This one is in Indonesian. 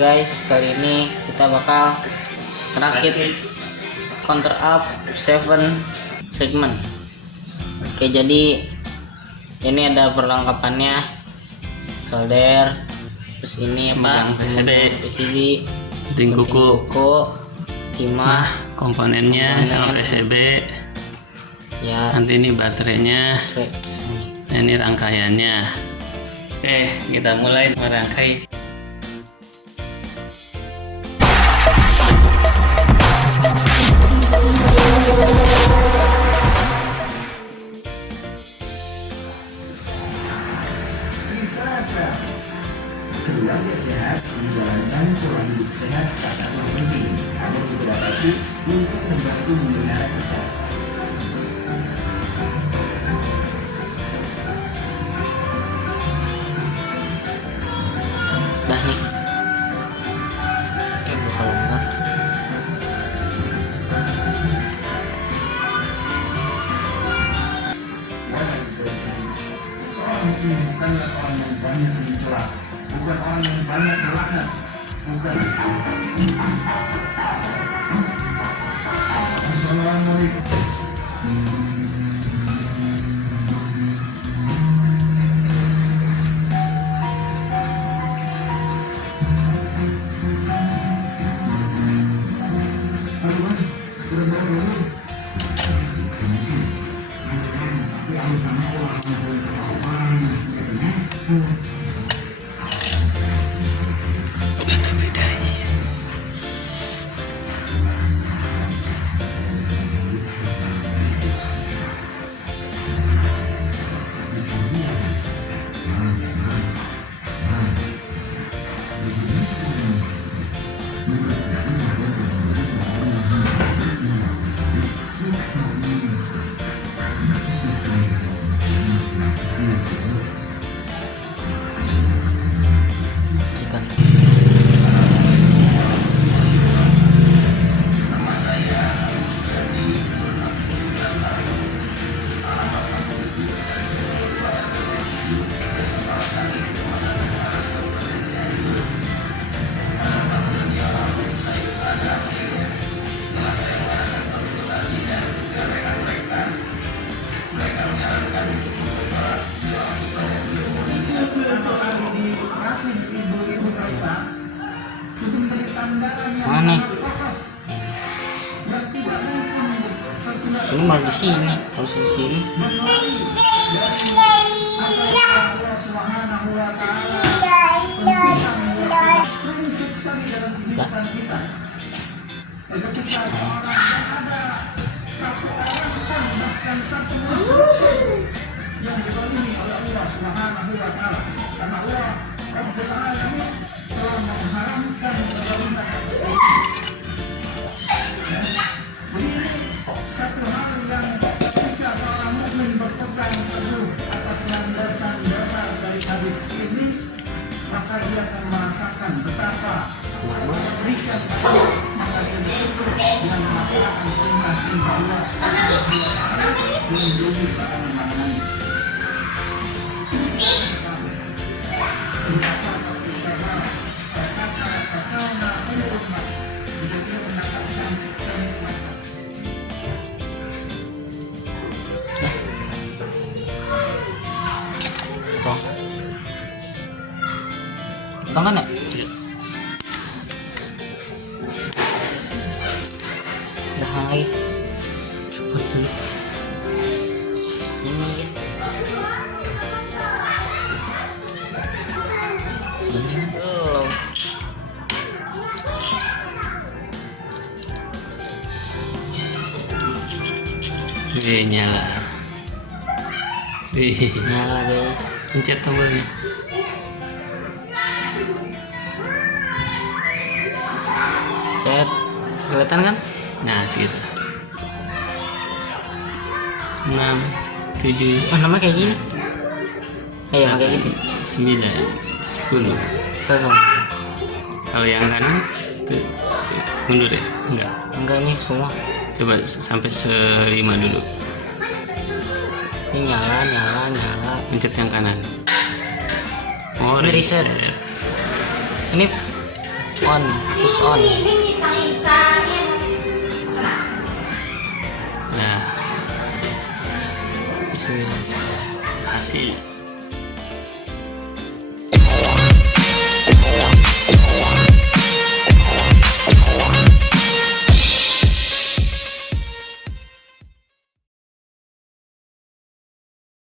guys, kali ini kita bakal rakit counter up 7 segment. Oke, jadi ini ada perlengkapannya, solder, terus ini apa, PCB, gunting kuku, timah, komponennya sama PCB ya, nanti ini baterainya, nah ini rangkaiannya. Oke, kita mulai merangkai. Keluarga sehat menjalankan pola hidup sehat sangat penting agar kita dapat untuk membantu memelihara kesehatan. dah nih, ini bakal longgar. Seorang ini bukanlah orang yang banyak mencela, bukan orang yang banyak melaknat, bukan. Assalamualaikum. Ada bedanya ya. Cikan. Mana? Ini malah di sini, harus di sini. Maka dia akan merasakan betapa memberikan maka dia bersyukur dengan merasakan perintah Allah melindungi makanan-makanan. Potong kan ya? Udah lagi. Cepat dulu. Ini. Sini belum. Wih, nyala. Wih, Nyala guys. pencet tombolnya. Cet, kelihatan kan? Nah, segitu. 6, 7, Oh, namanya kayak gini. Iya, kayak gitu. 9, 10. Langsung. Kalau yang kanan tuh mundur ya? Enggak. Enggak, ini semua. Coba sampai 5 dulu. Ini nyala. Pencet yang kanan. Oh, Ini reset. Ini On, push on. Nah, Bismillah. hasil.